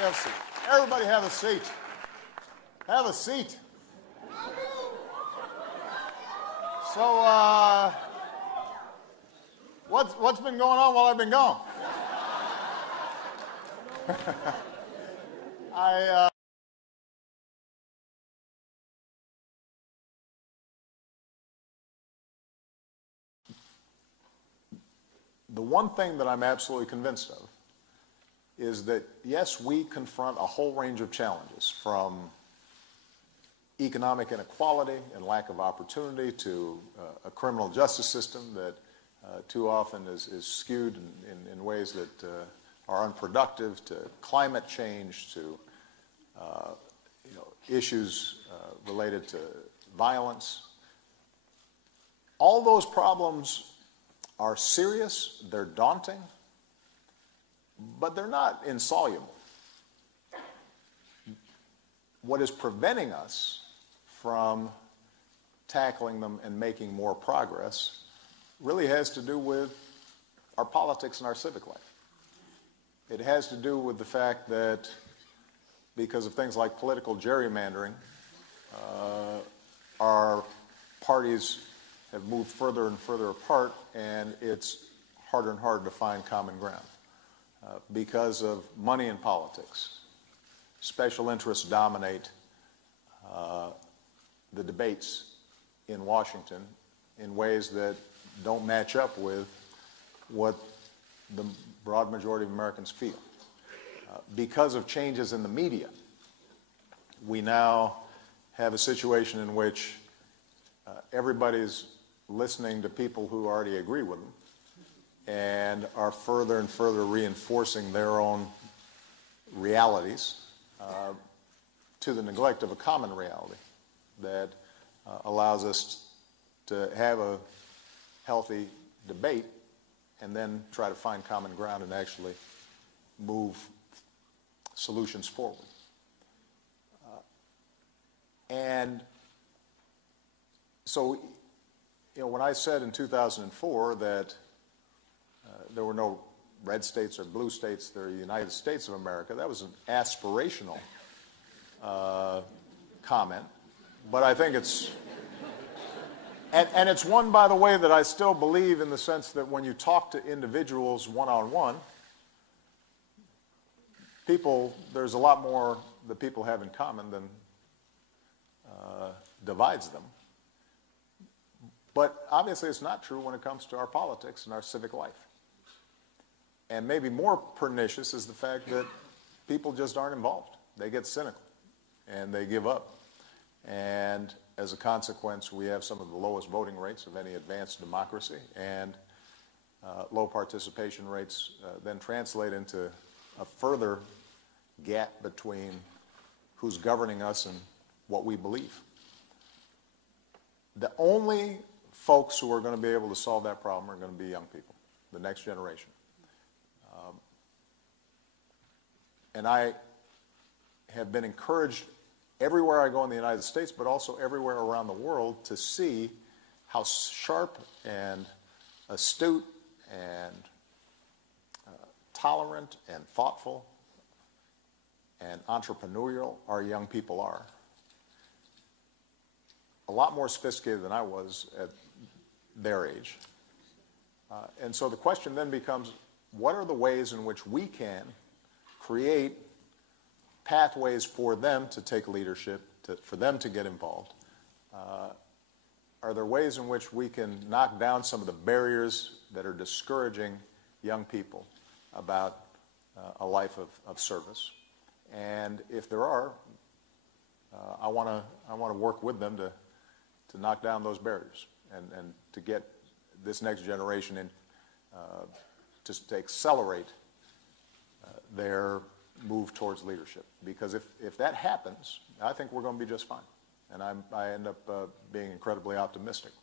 Everybody have a seat. Everybody have a seat. Have a seat. So, what's been going on while I've been gone? The one thing that I'm absolutely convinced of is that, yes, we confront a whole range of challenges, from economic inequality and lack of opportunity to a criminal justice system that too often is skewed in ways that are unproductive, to climate change, to issues related to violence. All those problems are serious, they're daunting, but they're not insoluble. What is preventing us from tackling them and making more progress really has to do with our politics and our civic life. It has to do with the fact that because of things like political gerrymandering, our parties have moved further and further apart, and it's harder and harder to find common ground. Because of money in politics, special interests dominate the debates in Washington in ways that don't match up with what the broad majority of Americans feel. Because of changes in the media, we now have a situation in which everybody's listening to people who already agree with them and are further and further reinforcing their own realities to the neglect of a common reality that allows us to have a healthy debate and then try to find common ground and actually move solutions forward. And so, when I said in 2004 that there were no red states or blue states, they're the United States of America, that was an aspirational comment. But I think it's, and it's one, by the way, that I still believe, in the sense that when you talk to individuals one-on-one, there's a lot more that people have in common than divides them. But obviously it's not true when it comes to our politics and our civic life. And maybe more pernicious is the fact that people just aren't involved. They get cynical and they give up. And as a consequence, we have some of the lowest voting rates of any advanced democracy, and low participation rates then translate into a further gap between who's governing us and what we believe. The only folks who are going to be able to solve that problem are going to be young people, the next generation. And I have been encouraged everywhere I go in the United States, but also everywhere around the world, to see how sharp and astute and tolerant and thoughtful and entrepreneurial our young people are. A lot more sophisticated than I was at their age. And so the question then becomes, what are the ways in which we can create pathways for them to take leadership, for them to get involved? Are there ways in which we can knock down some of the barriers that are discouraging young people about a life of service? And if there are, I want to work with them to knock down those barriers and to get this next generation in, to accelerate their move towards leadership. Because if that happens, I think we're going to be just fine. And I end up being incredibly optimistic.